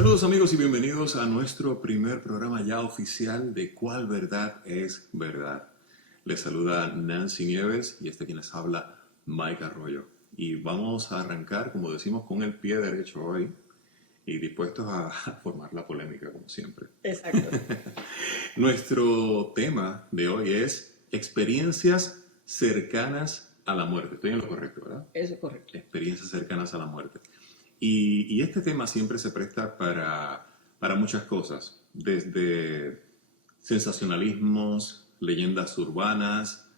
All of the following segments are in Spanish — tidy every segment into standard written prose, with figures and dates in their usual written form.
Saludos amigos y bienvenidos a nuestro primer programa ya oficial de ¿Cuál verdad es verdad? Les saluda Nancy Nieves y quien les habla, Mike Arroyo. Y vamos a arrancar, como decimos, con el pie derecho hoy y dispuestos a formar la polémica, como siempre. Exacto. Nuestro tema de hoy es experiencias cercanas a la muerte. Estoy en lo correcto, ¿verdad? Eso es correcto. Experiencias cercanas a la muerte. Y este tema siempre se presta para muchas cosas, desde sensacionalismos, leyendas urbanas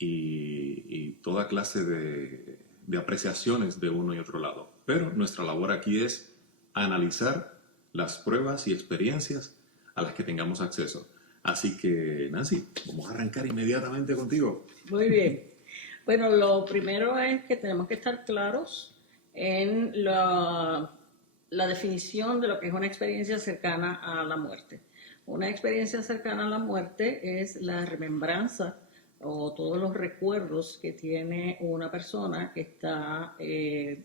y toda clase de apreciaciones de uno y otro lado. Pero nuestra labor aquí es analizar las pruebas y experiencias a las que tengamos acceso. Así que, Nancy, vamos a arrancar inmediatamente contigo. Muy bien. Bueno, lo primero es que tenemos que estar claros en la definición de lo que es una experiencia cercana a la muerte. Una experiencia cercana a la muerte es la remembranza o todos los recuerdos que tiene una persona que está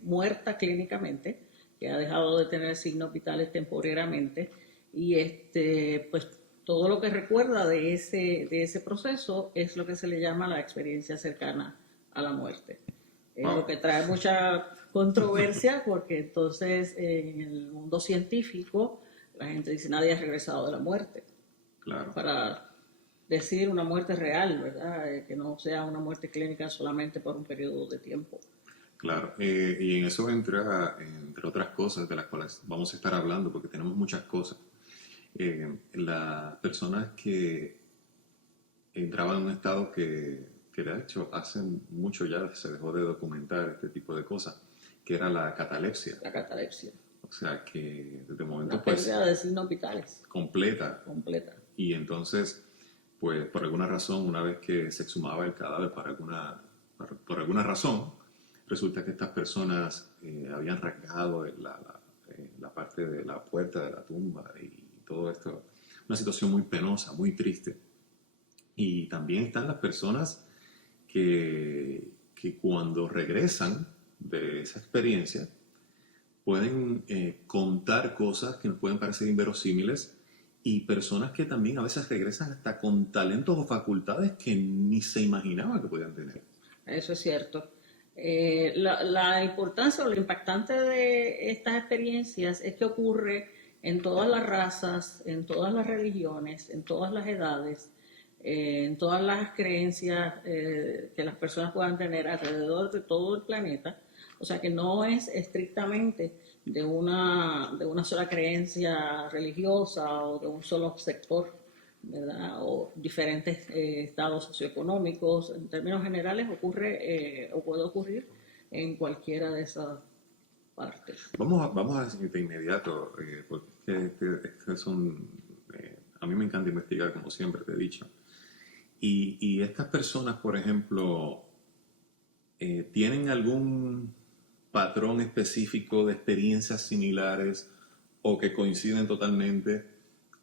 muerta clínicamente, que ha dejado de tener signos vitales temporariamente, y pues todo lo que recuerda de ese proceso es lo que se le llama la experiencia cercana a la muerte. Lo que trae mucha controversia porque entonces en el mundo científico la gente dice nadie ha regresado de la muerte. Claro. Para decir una muerte real, ¿verdad? Que no sea una muerte clínica solamente por un periodo de tiempo. Claro, y en eso entra, entre otras cosas de las cuales vamos a estar hablando, porque tenemos muchas cosas. Las personas que entraban en un estado que de hecho hace mucho ya se dejó de documentar este tipo de cosas, que era la catalepsia. La catalepsia. O sea que desde el momento Una pues pérdida de signos vitales. completa. Y entonces pues por alguna razón, una vez que se exhumaba el cadáver por alguna razón, resulta que estas personas habían rasgado la parte de la puerta de la tumba y todo esto. Una situación muy penosa, muy triste. Y también están las personas que cuando regresan de esa experiencia pueden contar cosas que nos pueden parecer inverosímiles y personas que también a veces regresan hasta con talentos o facultades que ni se imaginaban que podían tener. Eso es cierto. La importancia o lo impactante de estas experiencias es que ocurre en todas las razas, en todas las religiones, en todas las edades, en todas las creencias que las personas puedan tener alrededor de todo el planeta. O sea que no es estrictamente de una sola creencia religiosa o de un solo sector, ¿verdad? O diferentes estados socioeconómicos. En términos generales ocurre o puede ocurrir en cualquiera de esas partes. Vamos a decir de inmediato, porque a mí me encanta investigar, como siempre te he dicho. Y estas personas, por ejemplo, ¿tienen algún patrón específico de experiencias similares o que coinciden totalmente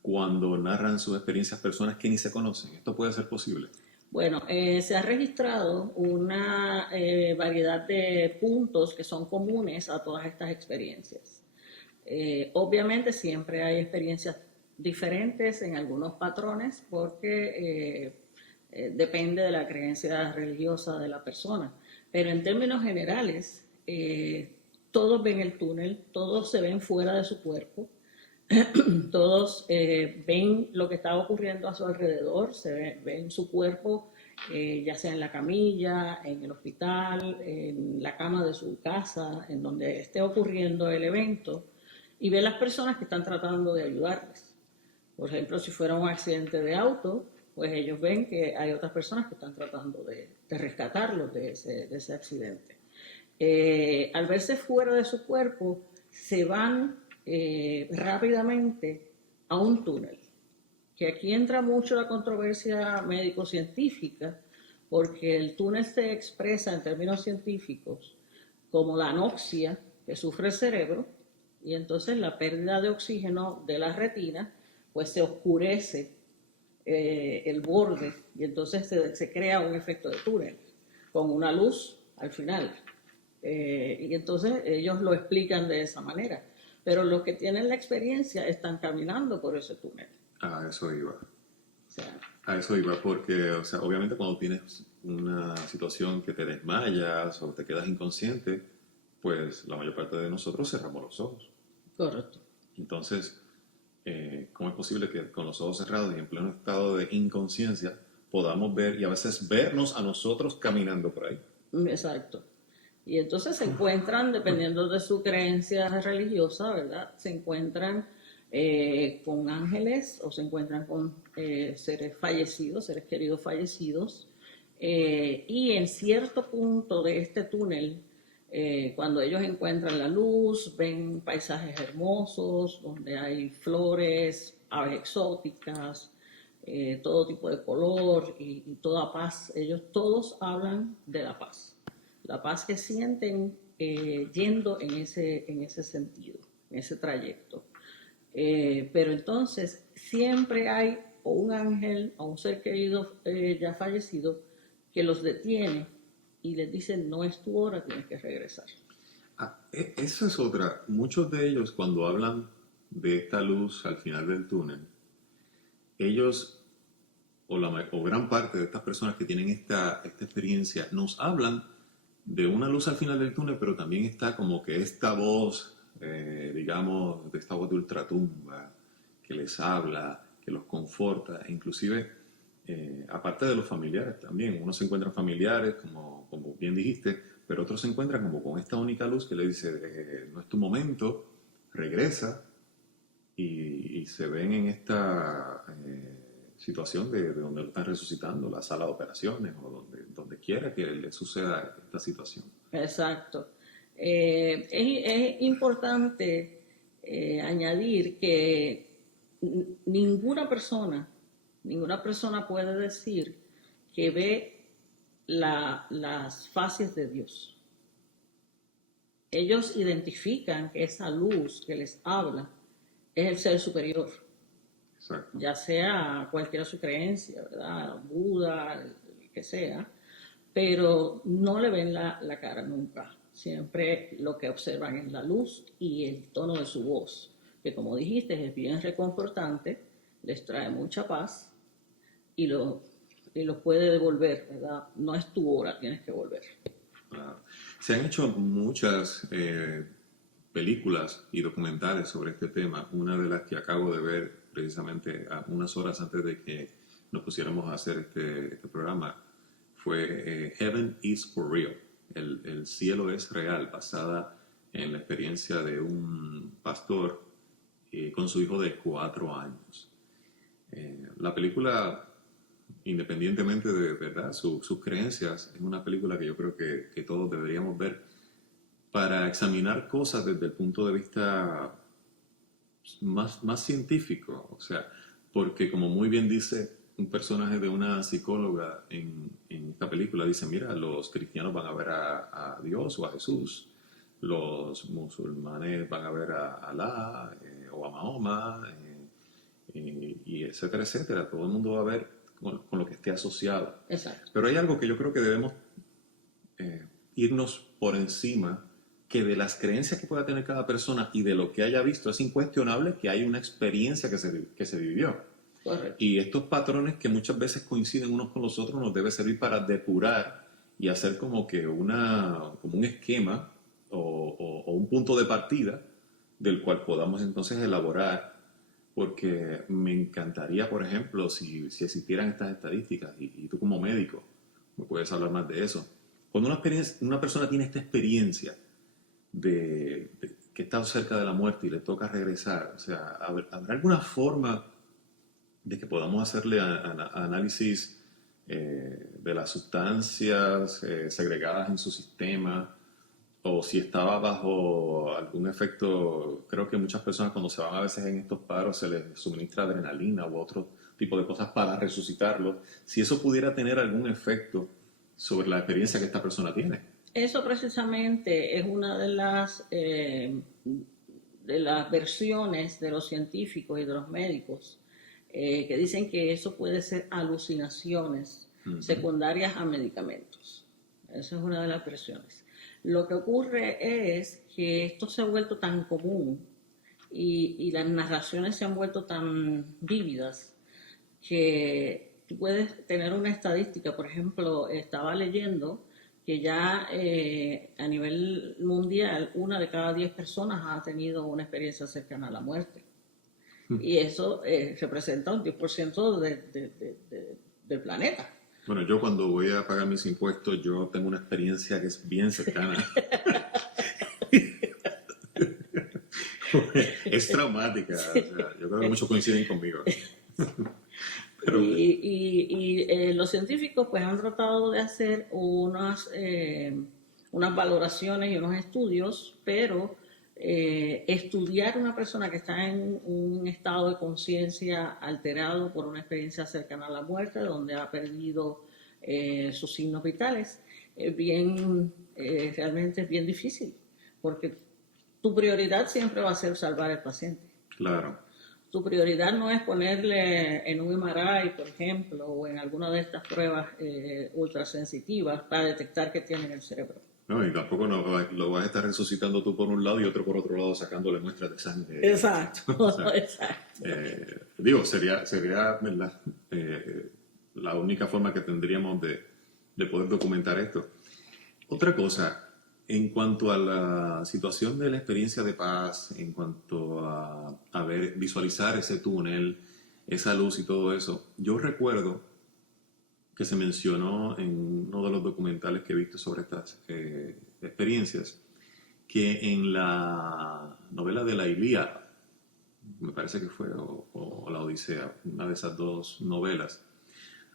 cuando narran sus experiencias personas que ni se conocen? ¿Esto puede ser posible? Bueno, se ha registrado una variedad de puntos que son comunes a todas estas experiencias. Obviamente siempre hay experiencias diferentes en algunos patrones porque depende de la creencia religiosa de la persona. Pero en términos generales, todos ven el túnel, todos se ven fuera de su cuerpo, todos ven lo que está ocurriendo a su alrededor, ven su cuerpo, ya sea en la camilla, en el hospital, en la cama de su casa, en donde esté ocurriendo el evento, y ven las personas que están tratando de ayudarles. Por ejemplo, si fuera un accidente de auto, pues ellos ven que hay otras personas que están tratando de rescatarlos de ese accidente. Al verse fuera de su cuerpo, se van rápidamente a un túnel, que aquí entra mucho la controversia médico-científica, porque el túnel se expresa en términos científicos como la anoxia que sufre el cerebro, y entonces la pérdida de oxígeno de la retina, pues se oscurece el borde, y entonces se crea un efecto de túnel, con una luz al final. Y entonces ellos lo explican de esa manera. pero los que tienen la experiencia están caminando por ese túnel. A eso iba. O sea, A eso iba, porque, o sea, obviamente cuando tienes una situación que te desmayas o te quedas inconsciente, pues la mayor parte de nosotros cerramos los ojos. correcto. Entonces, ¿cómo es posible que con los ojos cerrados y en pleno estado de inconsciencia podamos ver y a veces vernos a nosotros caminando por ahí? Exacto. Y entonces se encuentran, dependiendo de su creencia religiosa, ¿verdad? Se encuentran con ángeles o se encuentran con seres fallecidos, seres queridos fallecidos. Y en cierto punto de este túnel, cuando ellos encuentran la luz, ven paisajes hermosos, donde hay flores, aves exóticas, todo tipo de color y toda paz. Ellos todos hablan de la paz que sienten yendo en ese sentido, en ese trayecto. Pero entonces siempre hay o un ángel o un ser querido ya fallecido que los detiene y les dice, no es tu hora, tienes que regresar. Eso es otra. Muchos de ellos cuando hablan de esta luz al final del túnel, ellos o gran parte de estas personas que tienen esta experiencia nos hablan de una luz al final del túnel, pero también está como que esta voz, digamos, de esta voz de ultratumba, que les habla, que los conforta, e inclusive, aparte de los familiares también, unos se encuentran familiares, como bien dijiste, pero otros se encuentran como con esta única luz que le dice, no es tu momento, regresa, y se ven en esta situación de donde lo están resucitando, la sala de operaciones o donde quiera que le suceda esta situación. Exacto. Es importante añadir que ninguna persona puede decir que ve las fases de Dios. Ellos identifican que esa luz que les habla es el ser superior. Exacto. Ya sea cualquiera su creencia, ¿verdad? Buda, el que sea, pero no le ven la cara nunca. Siempre lo que observan es la luz y el tono de su voz, que como dijiste es bien reconfortante, les trae mucha paz y los puede devolver, ¿verdad? No es tu hora, tienes que volver. Claro. Se han hecho muchas películas y documentales sobre este tema. Una de las que acabo de ver precisamente unas horas antes de que nos pusiéramos a hacer este programa fue Heaven is for Real. El cielo es real, basada en la experiencia de un pastor con su hijo de 4 años. La película, independientemente de verdad sus creencias, es una película que yo creo que todos deberíamos ver para examinar cosas desde el punto de vista más científico. O sea, porque como muy bien dice un personaje de una psicóloga en esta película, dice, mira, los cristianos van a ver a Dios o a Jesús, los musulmanes van a ver a Alá o a Mahoma, y etcétera, etcétera. Todo el mundo va a ver con lo que esté asociado. Exacto. Pero hay algo que yo creo que debemos irnos por encima, que de las creencias que pueda tener cada persona y de lo que haya visto, es incuestionable que hay una experiencia que se vivió. Correcto. Y estos patrones que muchas veces coinciden unos con los otros nos debe servir para depurar y hacer como que como un esquema o un punto de partida del cual podamos entonces elaborar, porque me encantaría, por ejemplo, si existieran estas estadísticas y tú como médico me puedes hablar más de eso. Cuando una persona tiene esta experiencia de que está cerca de la muerte y le toca regresar, o sea, ¿habrá alguna forma de que podamos hacerle análisis de las sustancias segregadas en su sistema, o si estaba bajo algún efecto? Creo que muchas personas cuando se van a veces en estos paros se les suministra adrenalina u otro tipo de cosas para resucitarlos, si eso pudiera tener algún efecto sobre la experiencia que esta persona tiene. Eso precisamente es una de las versiones de los científicos y de los médicos que dicen que eso puede ser alucinaciones secundarias a medicamentos. Esa es una de las versiones. Lo que ocurre es que esto se ha vuelto tan común y las narraciones se han vuelto tan vívidas que tú puedes tener una estadística. Por ejemplo, estaba leyendo que ya a nivel mundial 1 de cada 10 personas ha tenido una experiencia cercana a la muerte. Y eso representa un 10% del planeta. Bueno, yo cuando voy a pagar mis impuestos, yo tengo una experiencia que es bien cercana. Es traumática. O sea, yo creo que muchos coinciden conmigo. Pero... Y los científicos pues han tratado de hacer unas valoraciones y unos estudios, pero estudiar una persona que está en un estado de conciencia alterado por una experiencia cercana a la muerte, donde ha perdido sus signos vitales, realmente es bien difícil, porque tu prioridad siempre va a ser salvar al paciente. Claro. Tu prioridad no es ponerle en un MRI, por ejemplo, o en alguna de estas pruebas ultrasensitivas para detectar qué tiene en el cerebro. No, y tampoco lo vas a estar resucitando tú por un lado y otro por otro lado sacándole muestras de sangre. Exacto, o sea, exacto. Digo, sería ¿verdad? La única forma que tendríamos de poder documentar esto. Otra cosa, en cuanto a la situación de la experiencia de paz, en cuanto a visualizar ese túnel, esa luz y todo eso, yo recuerdo que se mencionó en uno de los documentales que he visto sobre estas experiencias, que en la novela de la Ilíada, me parece que fue, o la Odisea, una de esas dos novelas,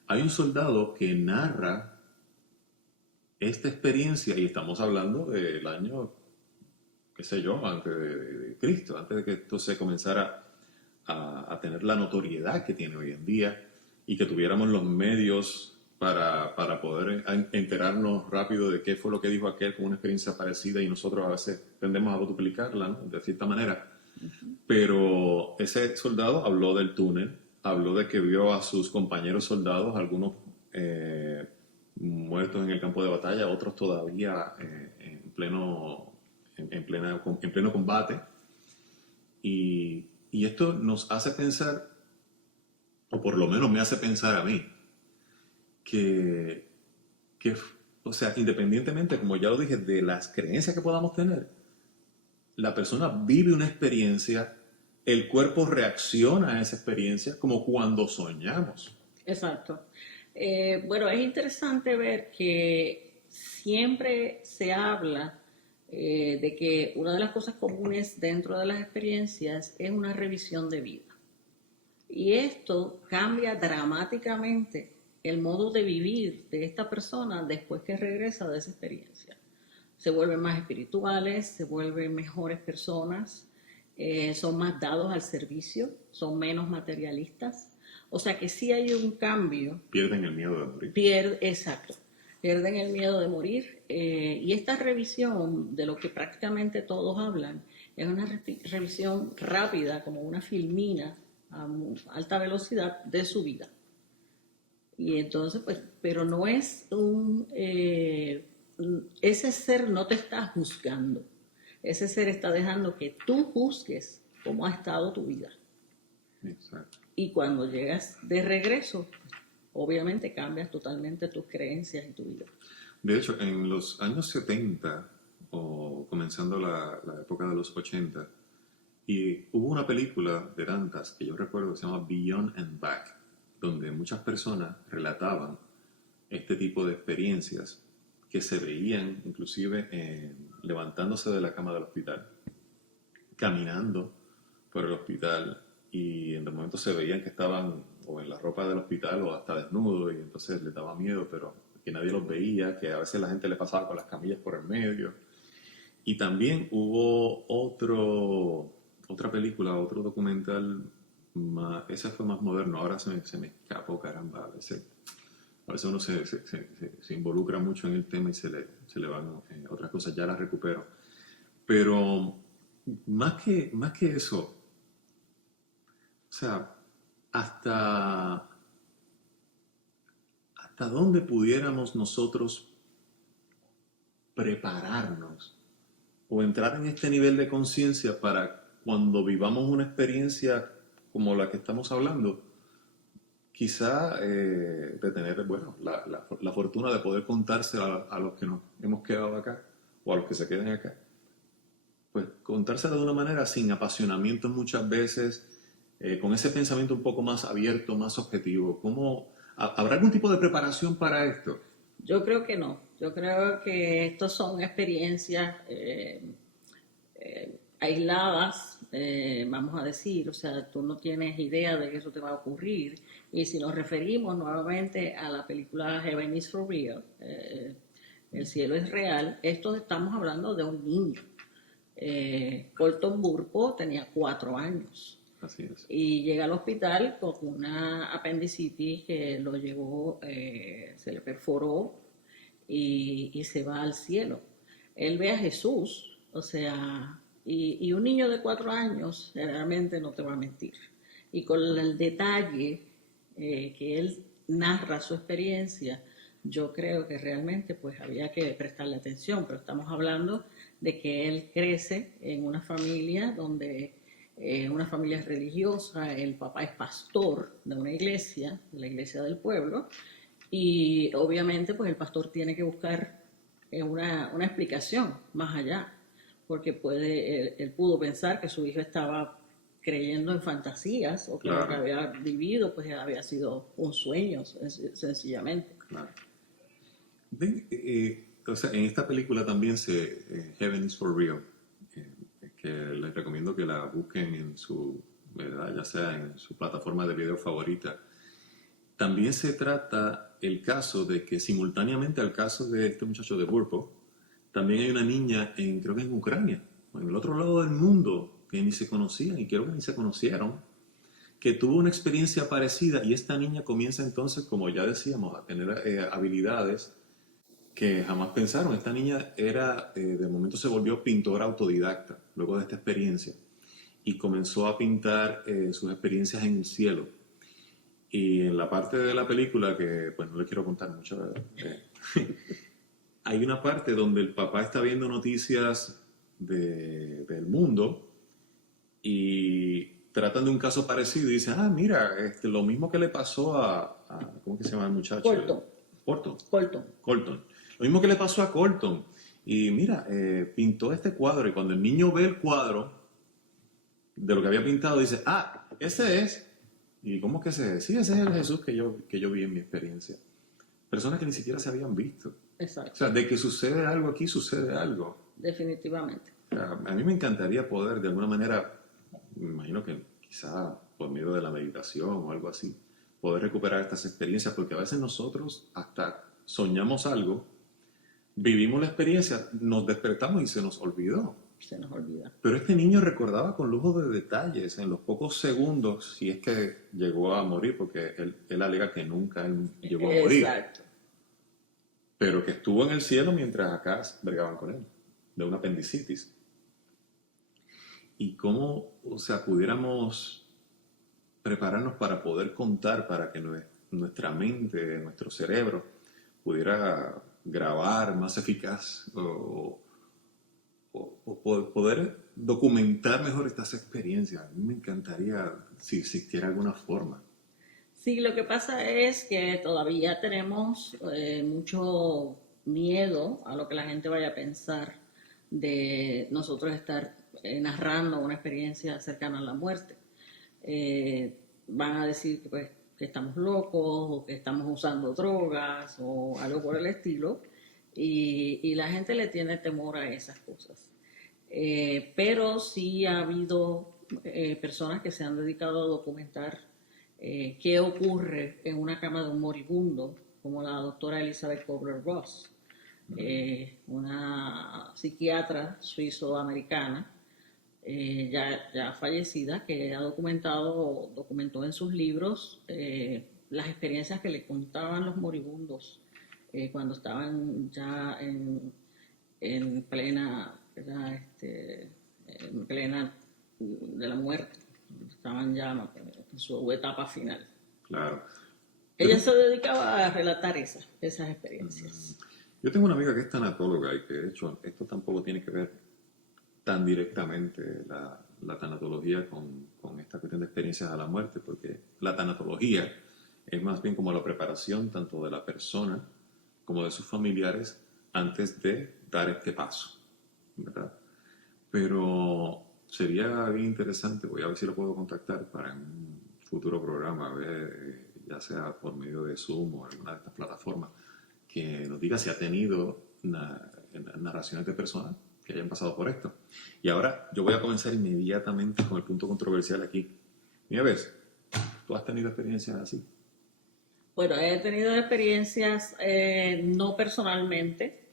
hay un soldado que narra esta experiencia, y estamos hablando del año, qué sé yo, antes de Cristo, antes de que esto se comenzara a tener la notoriedad que tiene hoy en día y que tuviéramos los medios para poder enterarnos rápido de qué fue lo que dijo aquel con una experiencia parecida, y nosotros a veces tendemos a duplicarla, ¿no? De cierta manera. Pero ese soldado habló del túnel, habló de que vio a sus compañeros soldados, algunos muertos en el campo de batalla, otros todavía en pleno combate. Y esto nos hace pensar, o por lo menos me hace pensar a mí, que, o sea, independientemente, como ya lo dije, de las creencias que podamos tener, la persona vive una experiencia, el cuerpo reacciona a esa experiencia como cuando soñamos. Exacto. Bueno, es interesante ver que siempre se habla de que una de las cosas comunes dentro de las experiencias es una revisión de vida. Y esto cambia dramáticamente el modo de vivir de esta persona después que regresa de esa experiencia. Se vuelven más espirituales, se vuelven mejores personas, son más dados al servicio, son menos materialistas. O sea que sí hay un cambio. Pierden el miedo de morir. Exacto. Pierden el miedo de morir. Y esta revisión, de lo que prácticamente todos hablan, es una revisión rápida, como una filmina a alta velocidad de su vida. Y entonces, pues, pero no es ese ser no te está juzgando. Ese ser está dejando que tú juzgues cómo ha estado tu vida. Exacto. Y cuando llegas de regreso, obviamente cambias totalmente tus creencias y tu vida. De hecho, en los años 70, o comenzando la época de los 80, y hubo una película de tantas que yo recuerdo que se llama Beyond and Back, donde muchas personas relataban este tipo de experiencias que se veían inclusive levantándose de la cama del hospital, caminando por el hospital, y en el momento se veían que estaban o en la ropa del hospital o hasta desnudos, y entonces les daba miedo, pero que nadie los veía, que a veces la gente le pasaba con las camillas por el medio. Y también hubo otra película, otro documental, ese fue más moderno, ahora se me escapó, caramba, a veces uno se involucra mucho en el tema y se le van otras cosas, ya las recupero. Pero más que eso, o sea, hasta dónde pudiéramos nosotros prepararnos o entrar en este nivel de conciencia para cuando vivamos una experiencia como la que estamos hablando, quizá de tener, bueno, la fortuna de poder contársela a los que nos hemos quedado acá o a los que se queden acá, pues contársela de una manera sin apasionamiento muchas veces, con ese pensamiento un poco más abierto, más objetivo. ¿Habrá algún tipo de preparación para esto? Yo creo que no. Yo creo que estos son experiencias aisladas, vamos a decir. O sea, tú no tienes idea de que eso te va a ocurrir. Y si nos referimos nuevamente a la película Heaven is for Real, El cielo es real, esto estamos hablando de un niño. Colton Burpo tenía 4 años. Así es. Y llega al hospital con una apendicitis que lo llevó, se le perforó y se va al cielo. Él ve a Jesús, o sea, y un niño de 4 años realmente no te va a mentir. Y con el detalle que él narra su experiencia, yo creo que realmente pues había que prestarle atención, pero estamos hablando de que él crece en una familia donde una familia religiosa, el papá es pastor de una iglesia, de la iglesia del pueblo, y obviamente pues el pastor tiene que buscar una explicación más allá, porque él pudo pensar que su hijo estaba creyendo en fantasías o que lo que había vivido pues había sido un sueño, sencillamente. Claro. O sea, en esta película también Heaven is for Real, que les recomiendo que la busquen en su, ¿verdad? Ya sea en su plataforma de video favorita. También se trata el caso de que simultáneamente al caso de este muchacho de Burpo, también hay una niña creo que en Ucrania, en el otro lado del mundo, que ni se conocían y creo que ni se conocieron, que tuvo una experiencia parecida y esta niña comienza entonces, como ya decíamos, a tener habilidades que jamás pensaron. Esta niña de momento se volvió pintora autodidacta luego de esta experiencia y comenzó a pintar sus experiencias en el cielo. Y en la parte de la película, que pues no le quiero contar mucho, hay una parte donde el papá está viendo noticias del mundo y tratan de un caso parecido y dicen, mira, lo mismo que le pasó ¿cómo que se llama el muchacho? Colton. Lo mismo que le pasó a Colton. Y mira, pintó este cuadro y cuando el niño ve el cuadro de lo que había pintado, dice, ese es. ¿Y cómo que ese es? Sí, ese es el Jesús que yo vi en mi experiencia. Personas que ni siquiera se habían visto. Exacto. O sea, de que sucede algo aquí, sucede algo. Definitivamente. O sea, a mí me encantaría poder, de alguna manera, me imagino que quizá por medio de la meditación o algo así, poder recuperar estas experiencias, porque a veces nosotros hasta soñamos algo, vivimos la experiencia, nos despertamos y se nos olvidó. Se nos olvida. Pero este niño recordaba con lujo de detalles, en los pocos segundos, si es que llegó a morir, porque él alega que nunca llegó a morir. Exacto. Pero que estuvo en el cielo mientras acá bregaban con él, de una apendicitis. Y cómo, o sea, pudiéramos prepararnos para poder contar, para que nuestra mente, nuestro cerebro, pudiera grabar más eficaz o poder documentar mejor estas experiencias. A mí me encantaría si existiera alguna forma. Sí, lo que pasa es que todavía tenemos mucho miedo a lo que la gente vaya a pensar de nosotros estar narrando una experiencia cercana a la muerte. Van a decir que, pues, que estamos locos o que estamos usando drogas o algo por el estilo, y la gente le tiene temor a esas cosas. Pero sí ha habido personas que se han dedicado a documentar qué ocurre en una cama de un moribundo, como la doctora Elizabeth Kubler-Ross, una psiquiatra suizo-americana, ya fallecida, que documentó en sus libros las experiencias que le contaban los moribundos cuando estaban ya en plena de la muerte, estaban ya en su etapa final. Claro. Ella se dedicaba a relatar esas experiencias. Yo tengo una amiga que es tanatóloga y que de hecho esto tampoco tiene que ver tan directamente la tanatología con esta cuestión de experiencias a la muerte, porque la tanatología es más bien como la preparación tanto de la persona como de sus familiares antes de dar este paso, ¿verdad? Pero sería bien interesante, voy a ver si lo puedo contactar para un futuro programa, a ver, ya sea por medio de Zoom o alguna de estas plataformas, que nos diga si ha tenido narraciones de personas que hayan pasado por esto. Y ahora yo voy a comenzar inmediatamente con el punto controversial aquí. Mira, ves, ¿tú has tenido experiencias así? Bueno, he tenido experiencias no personalmente.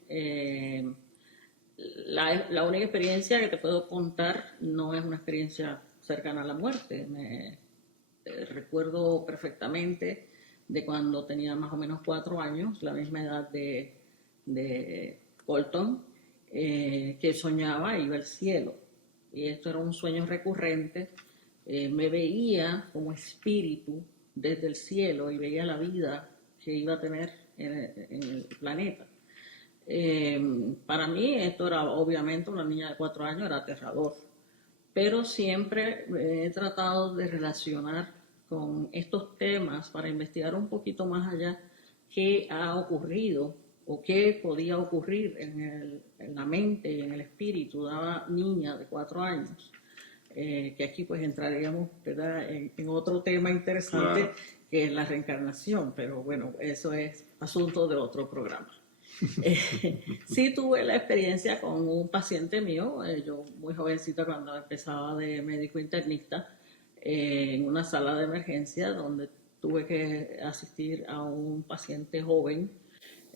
La única experiencia que te puedo contar no es una experiencia cercana a la muerte. Recuerdo perfectamente de cuando tenía más o menos 4 años, la misma edad de Colton, que soñaba iba al cielo. Y esto era un sueño recurrente. Me veía como espíritu desde el cielo y veía la vida que iba a tener en el planeta. Para mí esto era obviamente una niña de 4 años, era aterrador, pero siempre he tratado de relacionar con estos temas para investigar un poquito más allá qué ha ocurrido o qué podía ocurrir en la mente y en el espíritu de una niña de 4 años. Que aquí pues entraríamos, ¿verdad?, en otro tema interesante, claro, que es la reencarnación, pero bueno, eso es asunto de otro programa. Sí tuve la experiencia con un paciente mío, yo muy jovencita cuando empezaba de médico internista, en una sala de emergencia donde tuve que asistir a un paciente joven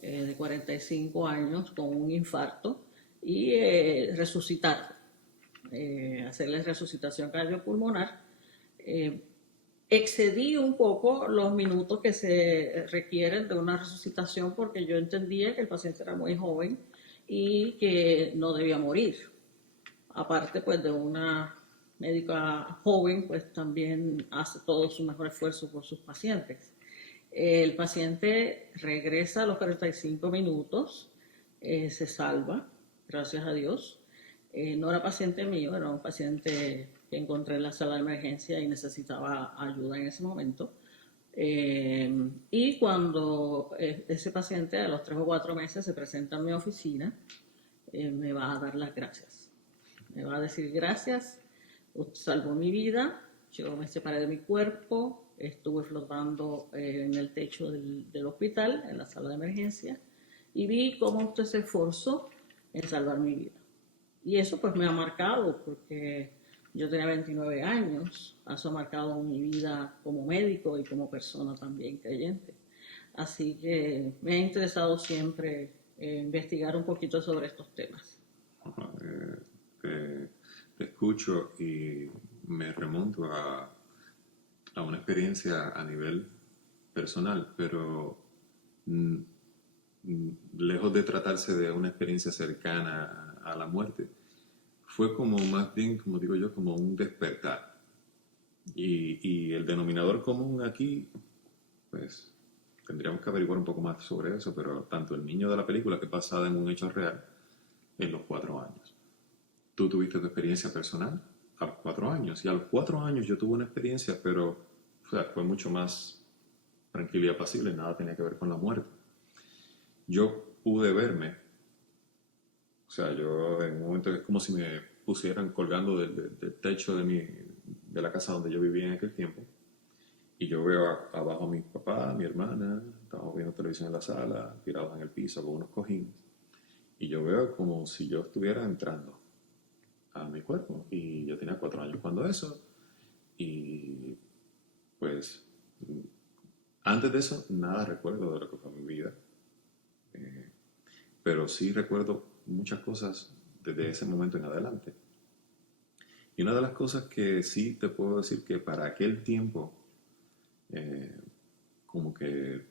de 45 años con un infarto y resucitarlo, hacerle resucitación cardiopulmonar. Excedí un poco los minutos que se requieren de una resucitación porque yo entendía que el paciente era muy joven y que no debía morir. Aparte pues de una médica joven, pues también hace todo su mejor esfuerzo por sus pacientes. El paciente regresa a los 45 minutos, se salva, gracias a Dios. No era paciente mío, era un paciente que encontré en la sala de emergencia y necesitaba ayuda en ese momento. Y cuando ese paciente a los 3 o 4 meses se presenta en mi oficina, me va a dar las gracias. Me va a decir gracias, usted salvó mi vida, yo me separé de mi cuerpo, estuve flotando en el techo del hospital, en la sala de emergencia, y vi cómo usted se esforzó en salvar mi vida. Y eso pues me ha marcado porque yo tenía 29 años, eso ha marcado mi vida como médico y como persona también creyente. Así que me ha interesado siempre investigar un poquito sobre estos temas. Te escucho y me remonto a una experiencia a nivel personal, pero lejos de tratarse de una experiencia cercana a la muerte, fue como más bien, como digo yo, como un despertar. Y el denominador común aquí, pues tendríamos que averiguar un poco más sobre eso, pero tanto el niño de la película, que es basada en un hecho real, en los 4 años. Tú tuviste tu experiencia personal a los 4 años, y a los 4 años yo tuve una experiencia, pero o sea, fue mucho más tranquila y apacible, nada tenía que ver con la muerte. Yo pude verme, o sea, yo en un momento es como si me pusieran colgando del techo de la casa donde yo vivía en aquel tiempo, y yo veo abajo a mi papá, a mi hermana, estábamos viendo televisión en la sala, tirados en el piso con unos cojines, y yo veo como si yo estuviera entrando a mi cuerpo, y yo tenía 4 años cuando eso, y pues antes de eso nada recuerdo de lo que fue mi vida, pero sí recuerdo muchas cosas desde ese momento en adelante. Y una de las cosas que sí te puedo decir que para aquel tiempo como que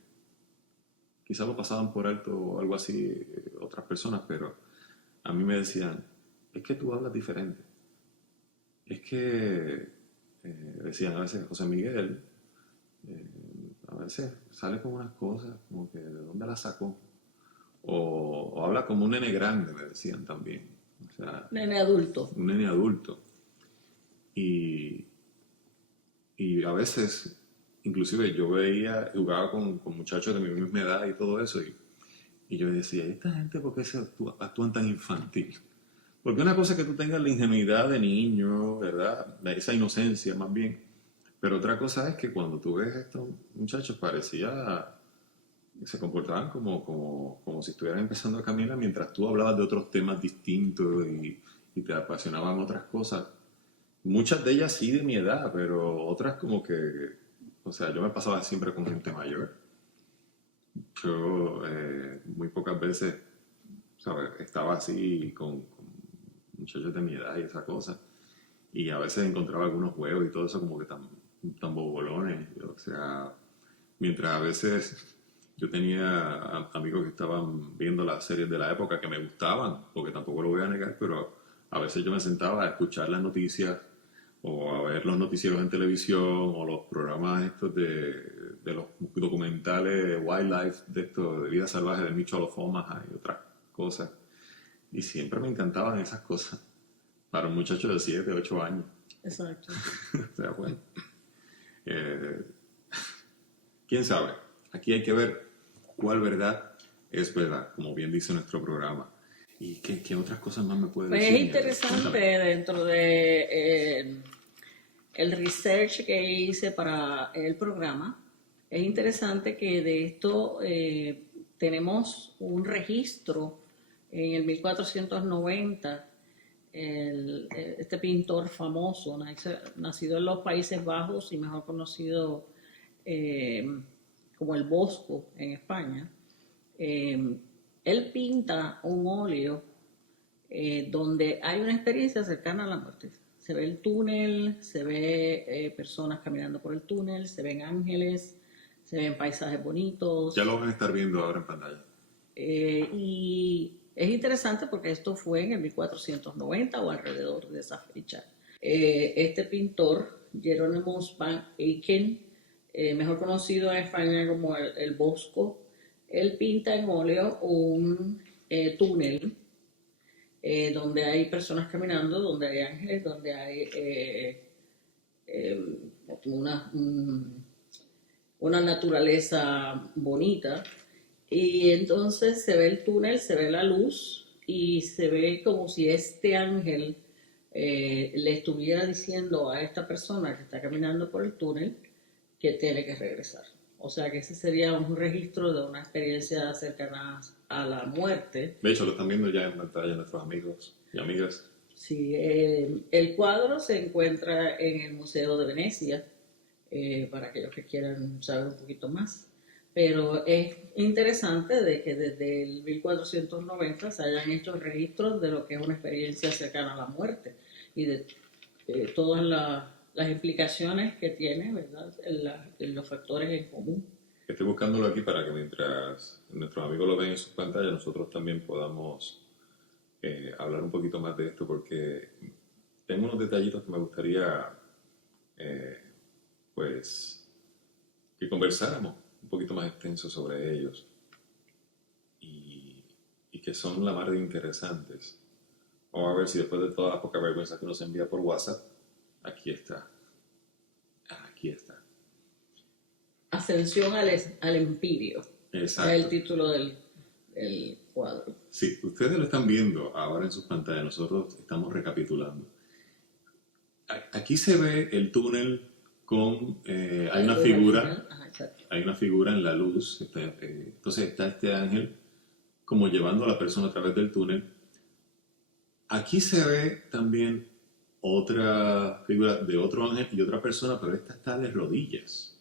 quizás lo pasaban por alto o algo así otras personas, pero a mí me decían, es que tú hablas diferente. Es que decían a veces, José Miguel, a veces sale con unas cosas como que de dónde las sacó. O habla como un nene grande, me decían también. O sea, nene adulto. Un nene adulto. Y, y a veces, inclusive yo veía, jugaba con muchachos de mi misma edad y todo eso, y yo decía, ¿y esta gente por qué actúan tan infantil? Porque una cosa es que tú tengas la ingenuidad de niño, ¿verdad? Esa inocencia más bien. Pero otra cosa es que cuando tú ves a estos muchachos parecía, se comportaban como si estuvieran empezando a caminar mientras tú hablabas de otros temas distintos y te apasionaban otras cosas. Muchas de ellas sí de mi edad, pero otras como que, o sea, yo me pasaba siempre con gente mayor. Yo muy pocas veces, ¿sabes? Estaba así con muchachos de mi edad y esa cosa. Y a veces encontraba algunos juegos y todo eso como que tan bobolones. O sea, mientras a veces yo tenía amigos que estaban viendo las series de la época que me gustaban, porque tampoco lo voy a negar, pero a veces yo me sentaba a escuchar las noticias o a ver los noticieros en televisión o los programas estos de los documentales de wildlife, de esto, de vida salvaje de Mitchell Omaha y otras cosas. Y siempre me encantaban esas cosas para un muchacho de 7, 8 años. Exacto. O sea, bueno, eh, quién sabe. Aquí hay que ver cuál verdad es verdad, como bien dice nuestro programa. ¿Y qué otras cosas más me puede Pues decir? es interesante dentro de el research que hice para el programa. Es interesante que de esto tenemos un registro en el 1490. Este pintor famoso, nacido en los Países Bajos y mejor conocido eh, como el Bosco en España, él pinta un óleo donde hay una experiencia cercana a la muerte. Se ve el túnel, se ve personas caminando por el túnel, se ven ángeles, se ven paisajes bonitos. Ya lo van a estar viendo ahora en pantalla. Y es interesante porque esto fue en el 1490 o alrededor de esa fecha. Este pintor, Jerónimos van Eycken, mejor conocido en España como el Bosco, él pinta en óleo un túnel donde hay personas caminando, donde hay ángeles, donde hay una, una naturaleza bonita. Y entonces se ve el túnel, se ve la luz y se ve como si este ángel le estuviera diciendo a esta persona que está caminando por el túnel que tiene que regresar. O sea que ese sería un registro de una experiencia cercana a la muerte. De hecho, lo están viendo ya en pantalla nuestros amigos y amigas. Sí, el cuadro se encuentra en el Museo de Venecia, para aquellos que quieran saber un poquito más. Pero es interesante de que desde el 1490 se hayan hecho registros de lo que es una experiencia cercana a la muerte y de todas las implicaciones que tiene, ¿verdad? En los factores en común. Estoy buscándolo aquí para que mientras nuestros amigos lo ven en sus pantallas, nosotros también podamos hablar un poquito más de esto, porque tengo unos detallitos que me gustaría, pues, que conversáramos un poquito más extenso sobre ellos y que son la mar de interesantes. Vamos a ver si después de toda la poca vergüenza que nos envía por WhatsApp, aquí está. Aquí está. Ascensión al Empirio. Exacto. Es el título del cuadro. Sí, ustedes lo están viendo ahora en sus pantallas, nosotros estamos recapitulando. Aquí se ve el túnel con, hay una figura, hay una figura en la luz, entonces está este ángel como llevando a la persona a través del túnel. Aquí se ve también otra figura de otro ángel y otra persona, pero esta está de rodillas.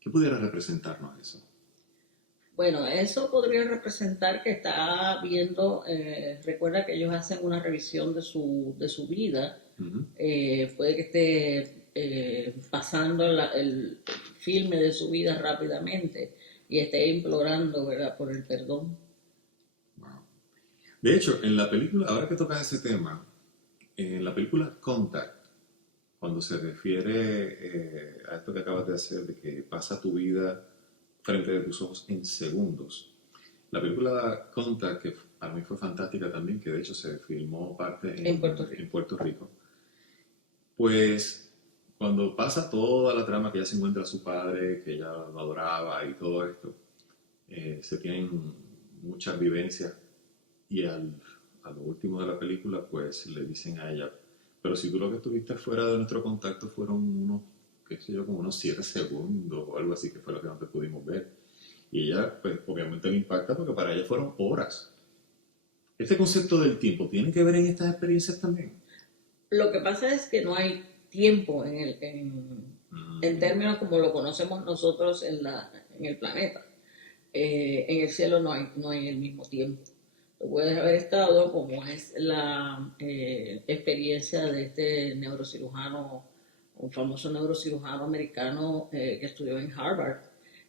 ¿Qué pudiera representarnos eso? Bueno, eso podría representar que está viendo, recuerda que ellos hacen una revisión de su vida, puede que esté pasando el filme de su vida rápidamente y esté implorando, ¿verdad?, por el perdón. Wow. De hecho, en la película, ahora que tocas ese tema, en la película Contact, cuando se refiere a esto que acabas de hacer, de que pasa tu vida frente de tus ojos en segundos. La película Contact, que para mí fue fantástica también, que de hecho se filmó parte en Puerto Rico. Pues cuando pasa toda la trama que ella se encuentra a su padre, que ella lo adoraba y todo esto, se tienen muchas vivencias y a lo último de la película pues le dicen a ella, pero si tú lo que estuviste fuera de nuestro contacto fueron unos, qué sé yo, como unos 7 segundos o algo así que fue lo que no te pudimos ver. Y ella pues obviamente le impacta porque para ella fueron horas. Este concepto del tiempo tiene que ver en estas experiencias también. Lo que pasa es que no hay tiempo en términos como lo conocemos nosotros en el planeta. En el cielo no hay el mismo tiempo. Tú puedes haber estado, como es la experiencia de este neurocirujano, un famoso neurocirujano americano que estudió en Harvard,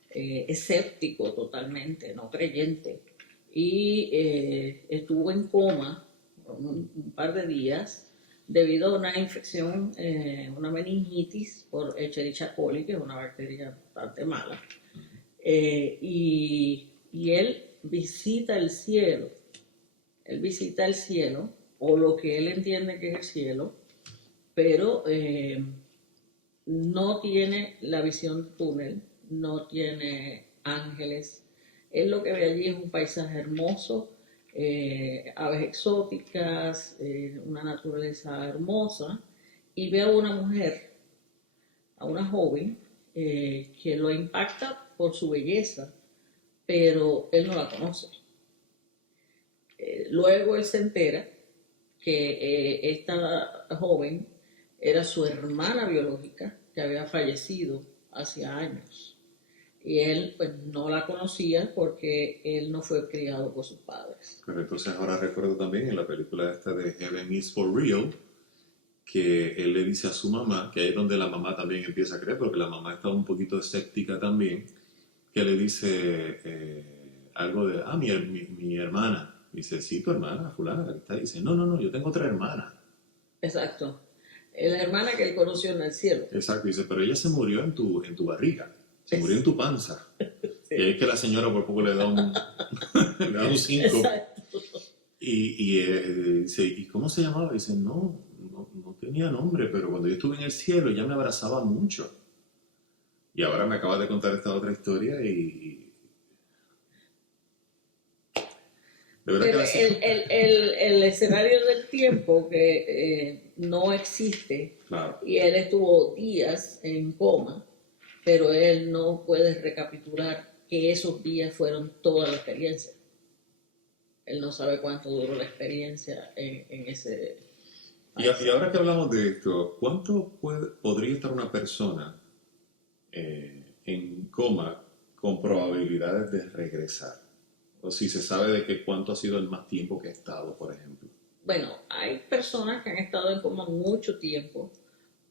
escéptico totalmente, no creyente, y estuvo en coma un par de días debido a una infección, una meningitis por Escherichia coli, que es una bacteria bastante mala. Y él visita el cielo, o lo que él entiende que es el cielo, pero no tiene la visión de túnel, no tiene ángeles. Él lo que ve allí es un paisaje hermoso, aves exóticas, una naturaleza hermosa, y ve a una mujer, a una joven, que lo impacta por su belleza, pero él no la conoce. Luego él se entera que esta joven era su hermana biológica que había fallecido hacía años. Y él pues no la conocía porque él no fue criado por sus padres. Pero entonces ahora recuerdo también en la película esta de Heaven is for Real, que él le dice a su mamá, que ahí es donde la mamá también empieza a creer, porque la mamá está un poquito escéptica también, que le dice algo de, mi hermana. Dice, sí, tu hermana, fulana, la que está ahí. Dice, no, yo tengo otra hermana. Exacto. La hermana que él conoció en el cielo. Exacto, dice, pero ella se murió en tu barriga, se murió en tu panza. Sí. Y ahí es que la señora por poco le da un, le da un 5. Exacto. Dice, ¿y cómo se llamaba? Dice, no tenía nombre, pero cuando yo estuve en el cielo ella me abrazaba mucho. Y ahora me acabas de contar esta otra historia y de verdad que el escenario del tiempo que no existe, claro. Y él estuvo días en coma, pero él no puede recapitular que esos días fueron toda la experiencia. Él no sabe cuánto duró la experiencia en ese... Y ahora que hablamos de esto, ¿cuánto podría estar una persona en coma con probabilidades de regresar? O si se sabe de que cuánto ha sido el más tiempo que ha estado, por ejemplo. Bueno, hay personas que han estado en coma mucho tiempo,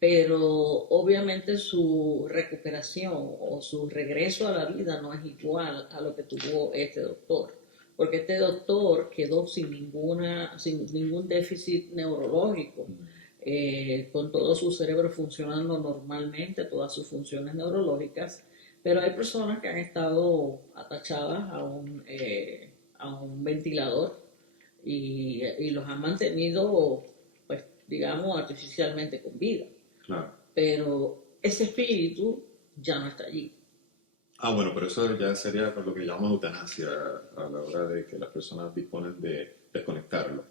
pero obviamente su recuperación o su regreso a la vida no es igual a lo que tuvo este doctor, porque este doctor quedó sin ningún déficit neurológico, con todo su cerebro funcionando normalmente, todas sus funciones neurológicas, pero hay personas que han estado atachadas a un ventilador y los han mantenido, pues, digamos, artificialmente con vida. Claro. Pero ese espíritu ya no está allí. Bueno, pero eso ya sería por lo que llamamos eutanasia a la hora de que las personas disponen de desconectarlo.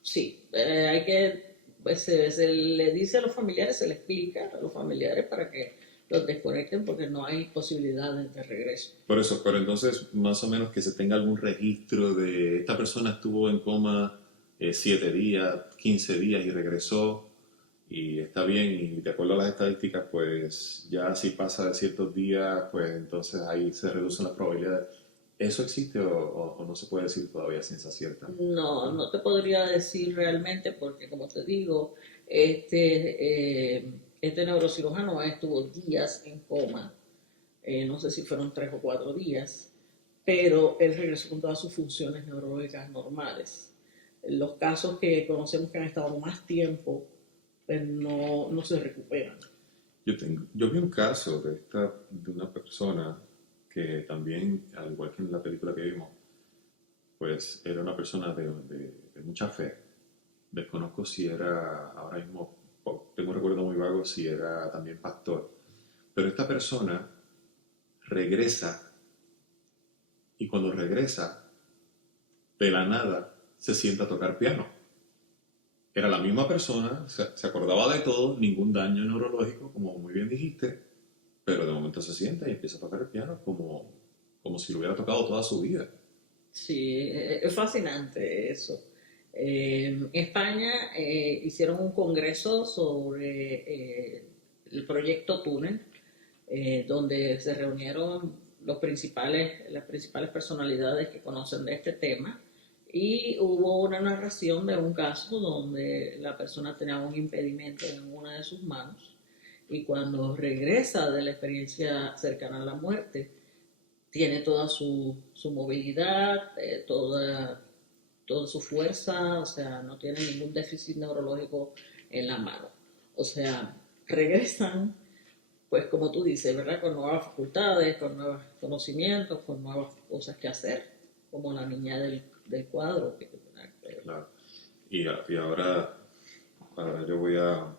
Sí, hay que, pues se le dice a los familiares, se le explica a los familiares para que los desconecten porque no hay posibilidades de regreso. Por eso, pero entonces más o menos que se tenga algún registro de esta persona estuvo en coma 7 días, 15 días y regresó y está bien y de acuerdo a las estadísticas pues ya si pasa de ciertos días pues entonces ahí se reducen las probabilidades. ¿Eso existe o no se puede decir todavía ciencia cierta? No te podría decir realmente porque como te digo, este neurocirujano estuvo días en coma, no sé si fueron 3 o 4 días, pero él regresó con todas sus funciones neurológicas normales. Los casos que conocemos que han estado más tiempo, pues no se recuperan. Yo vi un caso de una persona que también, al igual que en la película que vimos, pues era una persona de mucha fe. Desconozco si era ahora mismo tengo un recuerdo muy vago si era también pastor, pero esta persona regresa y cuando regresa, de la nada, se sienta a tocar piano. Era la misma persona, se acordaba de todo, ningún daño neurológico, como muy bien dijiste, pero de momento se sienta y empieza a tocar el piano como si lo hubiera tocado toda su vida. Sí, es fascinante eso. En España hicieron un congreso sobre el proyecto Túnel, donde se reunieron las principales personalidades que conocen de este tema y hubo una narración de un caso donde la persona tenía un impedimento en una de sus manos y cuando regresa de la experiencia cercana a la muerte, tiene toda su movilidad, toda su fuerza, o sea, no tiene ningún déficit neurológico en la mano. O sea, regresan, pues como tú dices, ¿verdad? Con nuevas facultades, con nuevos conocimientos, con nuevas cosas que hacer, como la niña del cuadro. Claro. Y ahora yo voy a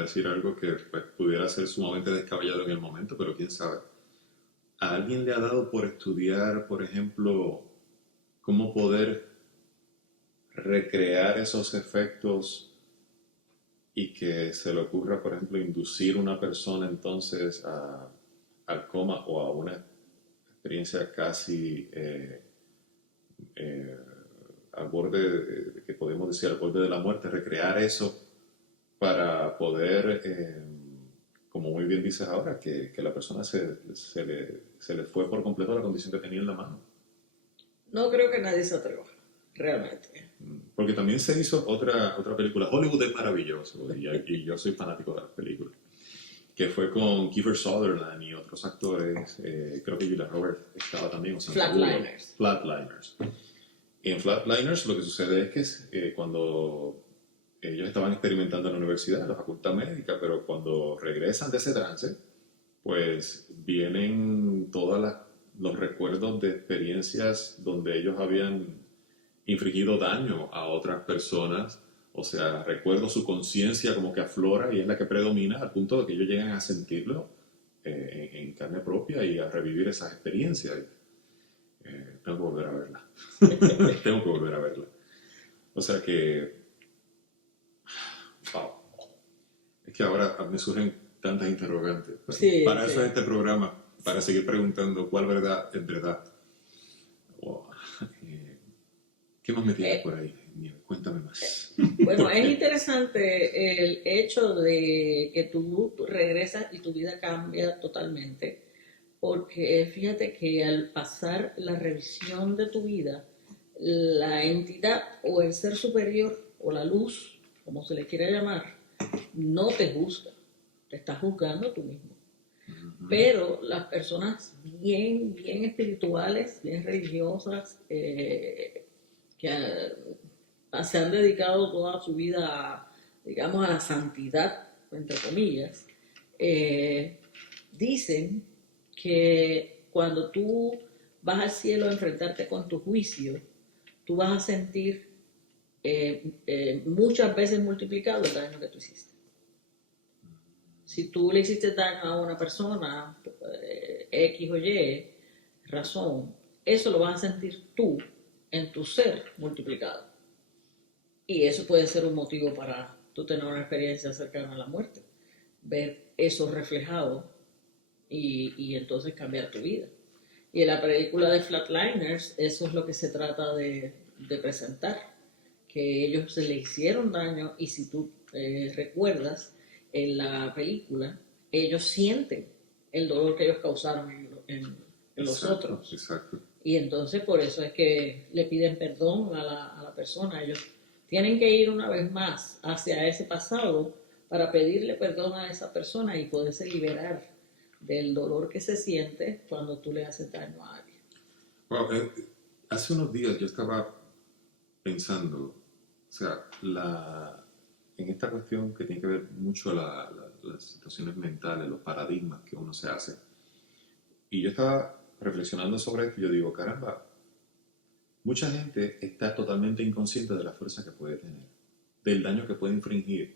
decir algo que pues, pudiera ser sumamente descabellado en el momento, pero quién sabe. ¿A alguien le ha dado por estudiar, por ejemplo, cómo poder recrear esos efectos y que se le ocurra, por ejemplo, inducir a una persona entonces al coma o a una experiencia casi al borde, que podemos decir, al borde de la muerte, recrear eso para poder, como muy bien dices ahora, que la persona se le fue por completo la condición que tenía en la mano? No creo que nadie se atreva, realmente. Porque también se hizo otra película. Hollywood es maravilloso y yo soy fanático de las películas. Que fue con Kiefer Sutherland y otros actores. Creo que Julia Roberts estaba también. O sea, Flatliners. Flatliners. En Flatliners lo que sucede es que cuando ellos estaban experimentando en la universidad, en la facultad médica, pero cuando regresan de ese trance, pues vienen todos los recuerdos de experiencias donde ellos habían infligido daño a otras personas. O sea, recuerdo su conciencia como que aflora y es la que predomina al punto de que ellos llegan a sentirlo en carne propia y a revivir esas experiencias. Tengo que volver a verla. Tengo que volver a verla. O sea que, wow. Es que ahora me surgen tantas interrogantes. Sí, para sí. eso es este programa, para seguir preguntando cuál verdad es verdad. Wow. ¿Qué más me tienes por ahí? Cuéntame más. Bueno, es interesante el hecho de que tú regresas y tu vida cambia totalmente, porque fíjate que al pasar la revisión de tu vida, la entidad o el ser superior o la luz, como se le quiera llamar, no te juzga, te estás juzgando tú mismo. Pero las personas bien espirituales, bien religiosas, que se han dedicado toda su vida, digamos, a la santidad, entre comillas, dicen que cuando tú vas al cielo a enfrentarte con tu juicio, tú vas a sentir muchas veces multiplicado el daño que tú hiciste. Si tú le hiciste daño a una persona, X o Y razón, eso lo vas a sentir tú en tu ser multiplicado. Y eso puede ser un motivo para tú tener una experiencia cercana a la muerte, ver eso reflejado y entonces cambiar tu vida. Y en la película de Flatliners, eso es lo que se trata de presentar, que ellos se le hicieron daño y si tú recuerdas, en la película, ellos sienten el dolor que ellos causaron en los otros. Exacto. Y entonces por eso es que le piden perdón a la persona. Ellos tienen que ir una vez más hacia ese pasado para pedirle perdón a esa persona y poderse liberar del dolor que se siente cuando tú le haces daño a alguien. Wow, hace unos días yo estaba pensando, o sea, en esta cuestión que tiene que ver mucho las situaciones mentales, los paradigmas que uno se hace. Y yo estaba reflexionando sobre esto y yo digo, caramba, mucha gente está totalmente inconsciente de la fuerza que puede tener, del daño que puede infringir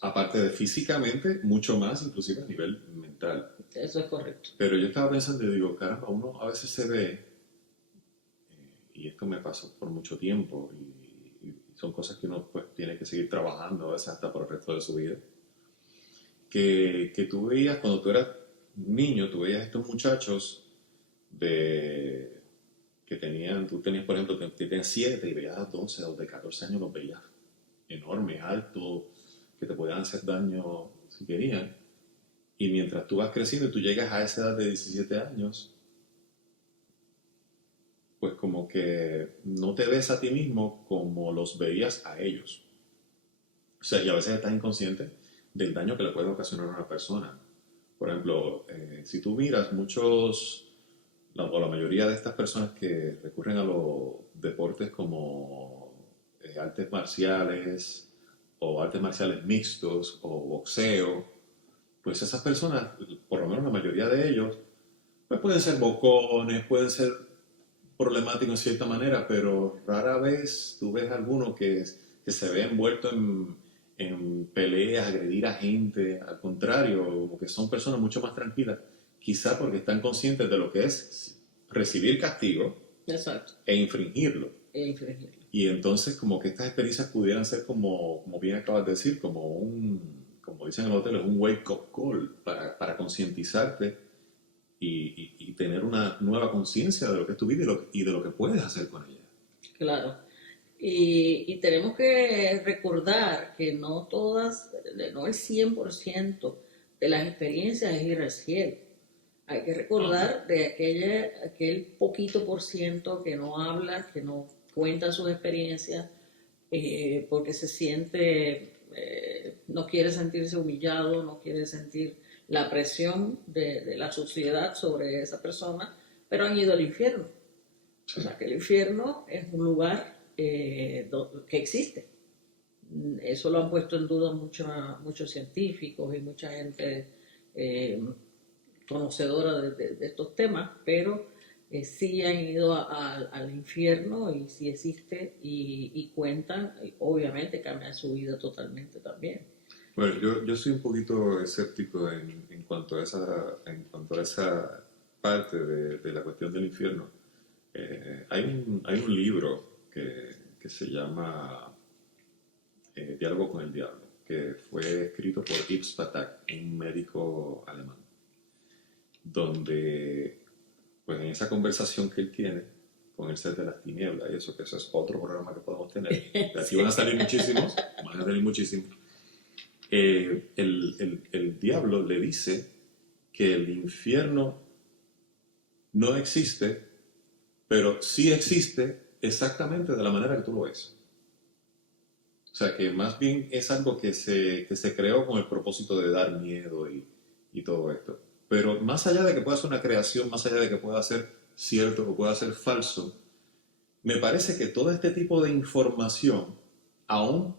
aparte de físicamente, mucho más, inclusive a nivel mental. Eso es correcto. Pero yo estaba pensando y digo, caramba, uno a veces se ve, y esto me pasó por mucho tiempo, y son cosas que uno pues tiene que seguir trabajando a veces hasta por el resto de su vida, que tú veías cuando tú eras niño, tú veías estos muchachos que tenían, tú tenías, por ejemplo, que tenías 7 y veías a 12 o de 14 años, los veías enormes, altos, que te podían hacer daño si querían. Y mientras tú vas creciendo y tú llegas a esa edad de 17 años, pues como que no te ves a ti mismo como los veías a ellos. O sea, y a veces estás inconsciente del daño que le puede ocasionar a una persona. Por ejemplo, si tú miras o la mayoría de estas personas que recurren a los deportes como artes marciales o artes marciales mixtos o boxeo, pues esas personas, por lo menos la mayoría de ellos, pues pueden ser bocones, pueden ser problemáticos en cierta manera, pero rara vez tú ves alguno que se ve envuelto en peleas, agredir a gente, al contrario, como que son personas mucho más tranquilas, quizá porque están conscientes de lo que es recibir castigo. Exacto. E infringirlo. Y entonces como que estas experiencias pudieran ser como bien acabas de decir, como dicen en los hoteles, un wake-up call para concientizarte y tener una nueva conciencia de lo que es tu vida y de lo que puedes hacer con ella. Claro. Y tenemos que recordar que no el 100% de las experiencias es ir al cielo. Hay que recordar de aquel poquito por ciento que no habla, que no cuenta sus experiencias, porque se siente, no quiere sentirse humillado, no quiere sentir la presión de la sociedad sobre esa persona, pero han ido al infierno. Sí. O sea, que el infierno es un lugar que existe. Eso lo han puesto en duda muchos científicos y mucha gente conocedora de estos temas, pero sí han ido al infierno y sí existe y cuentan, y obviamente cambian su vida totalmente también. Bueno, yo soy un poquito escéptico en cuanto a esa parte de la cuestión del infierno. Hay un libro que se llama Diálogo con el Diablo, que fue escrito por Yves Patak, un médico alemán, donde pues en esa conversación que él tiene con el ser de las tinieblas y eso, que eso es otro programa que podemos tener, de aquí van a salir muchísimos, el diablo le dice que el infierno no existe, pero sí existe exactamente de la manera que tú lo ves. O sea, que más bien es algo que se creó con el propósito de dar miedo y todo esto. Pero más allá de que pueda ser una creación, más allá de que pueda ser cierto o pueda ser falso, me parece que todo este tipo de información, aun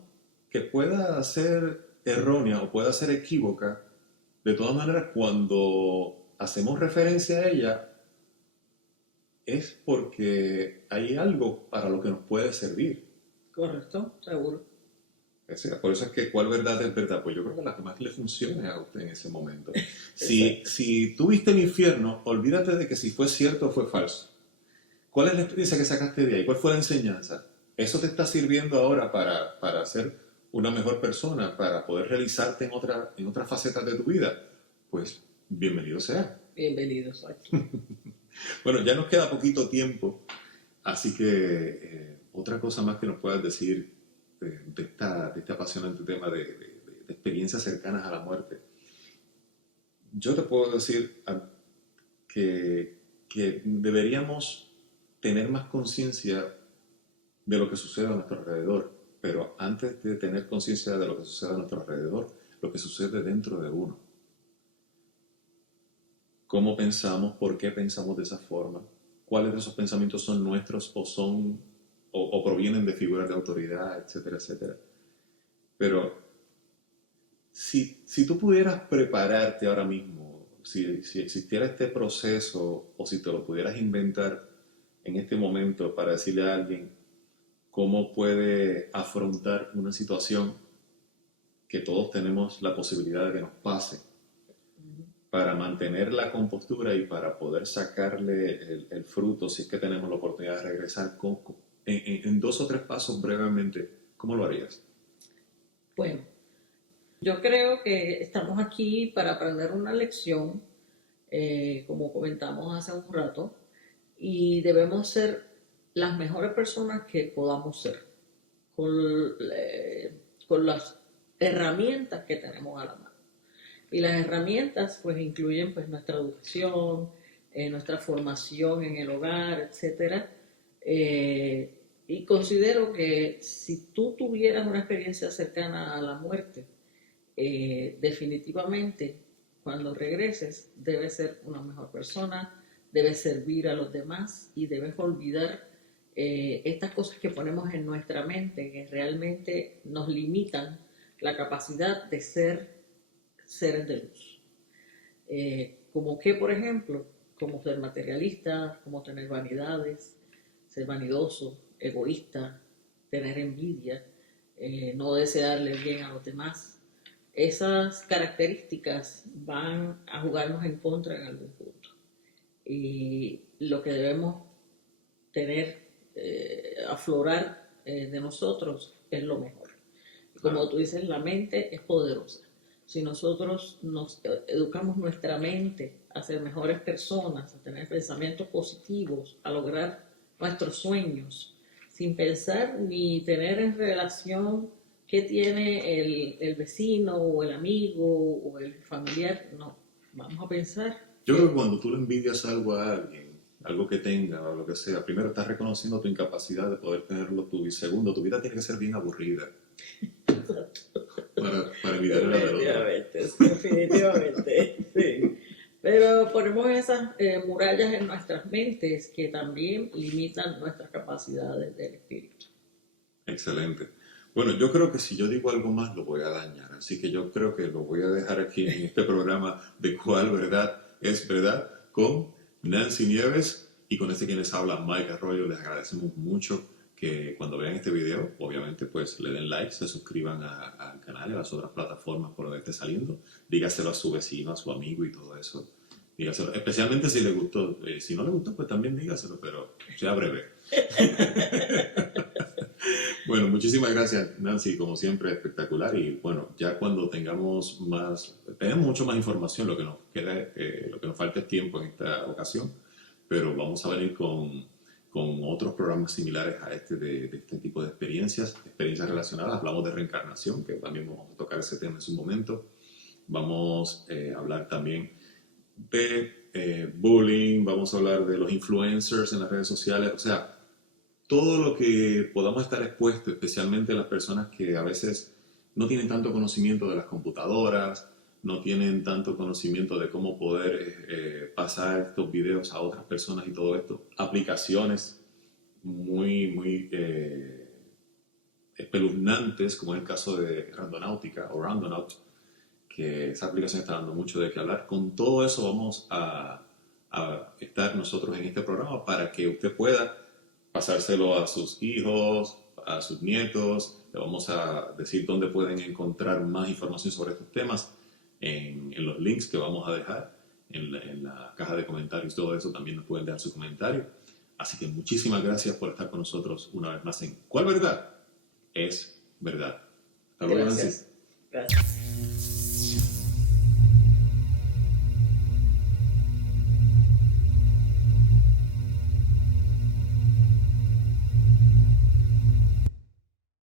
que pueda ser errónea o pueda ser equívoca, de todas maneras, cuando hacemos referencia a ella, es porque hay algo para lo que nos puede servir. Correcto, seguro. Por eso es que ¿cuál verdad es verdad? Pues yo creo que la que más le funcione a usted en ese momento. Si tú viste el infierno, olvídate de que si fue cierto o fue falso. ¿Cuál es la experiencia que sacaste de ahí? ¿Cuál fue la enseñanza? ¿Eso te está sirviendo ahora para ser una mejor persona, para poder realizarte en otras facetas de tu vida? Pues bienvenido sea. Bienvenido, exacto. Bueno, ya nos queda poquito tiempo, así que otra cosa más que nos puedas decir de este apasionante tema de experiencias cercanas a la muerte. Yo te puedo decir que deberíamos tener más conciencia de lo que sucede a nuestro alrededor, pero antes de tener conciencia de lo que sucede a nuestro alrededor, lo que sucede dentro de uno. ¿Cómo pensamos? ¿Por qué pensamos de esa forma? ¿Cuáles de esos pensamientos son nuestros o provienen de figuras de autoridad, etcétera, etcétera? Pero si tú pudieras prepararte ahora mismo, si existiera este proceso o si te lo pudieras inventar en este momento para decirle a alguien cómo puede afrontar una situación que todos tenemos la posibilidad de que nos pase, para mantener la compostura y para poder sacarle el fruto, si es que tenemos la oportunidad de regresar, en 2 o 3 pasos brevemente, ¿cómo lo harías? Bueno, yo creo que estamos aquí para aprender una lección, como comentamos hace un rato, y debemos ser las mejores personas que podamos ser, con las herramientas que tenemos a la mano. Y las herramientas pues incluyen pues nuestra educación, nuestra formación en el hogar, etcétera. Y considero que si tú tuvieras una experiencia cercana a la muerte, definitivamente cuando regreses debes ser una mejor persona, debes servir a los demás y debes olvidar estas cosas que ponemos en nuestra mente que realmente nos limitan la capacidad de ser seres de luz. Como que, por ejemplo, como ser materialista, como tener vanidades, ser vanidoso, egoísta, tener envidia, no desearle bien a los demás. Esas características van a jugarnos en contra en algún punto. Y lo que debemos tener, aflorar de nosotros es lo mejor. Como tú dices, la mente es poderosa. Si nosotros nos educamos nuestra mente a ser mejores personas, a tener pensamientos positivos, a lograr nuestros sueños, sin pensar ni tener en relación qué tiene el vecino o el amigo o el familiar, no, vamos a pensar. Yo creo que cuando tú le envidias algo a alguien, algo que tenga o lo que sea, primero estás reconociendo tu incapacidad de poder tenerlo tú, y segundo, tu vida tiene que ser bien aburrida. Para envidiar a la del otro. Definitivamente, sí. Pero ponemos esas murallas en nuestras mentes que también limitan nuestras capacidades del espíritu. Excelente. Bueno, yo creo que si yo digo algo más lo voy a dañar, así que yo creo que lo voy a dejar aquí en este programa de Cuál Verdad es Verdad con Nancy Nieves y con este quienes habla Mike Arroyo. Les agradecemos mucho que cuando vean este video, obviamente, pues le den like, se suscriban al canal y a las otras plataformas por donde esté saliendo. Dígaselo a su vecino, a su amigo y todo eso. Dígaselo, especialmente si le gustó. Si no le gustó, pues también dígaselo, pero sea breve. Bueno, muchísimas gracias, Nancy, como siempre, espectacular. Y bueno, ya cuando tenemos mucho más información, lo que nos queda, lo que nos falta es tiempo en esta ocasión, pero vamos a venir con otros programas similares a de este tipo de experiencias relacionadas. Hablamos de reencarnación, que también vamos a tocar ese tema en su momento. Vamos a hablar también de bullying, vamos a hablar de los influencers en las redes sociales, o sea, todo lo que podamos estar expuestos, especialmente las personas que a veces no tienen tanto conocimiento de las computadoras, no tienen tanto conocimiento de cómo poder pasar estos videos a otras personas y todo esto. Aplicaciones muy espeluznantes, como es el caso de Randonautica o Randonaut, que esa aplicación está dando mucho de qué hablar. Con todo eso vamos a estar nosotros en este programa para que usted pueda pasárselo a sus hijos, a sus nietos. Le vamos a decir dónde pueden encontrar más información sobre estos temas en los links que vamos a dejar en la caja de comentarios. Todo eso también nos pueden dejar su comentario. Así que muchísimas gracias por estar con nosotros una vez más en ¿Cuál Verdad es Verdad? Hasta luego, Nancy.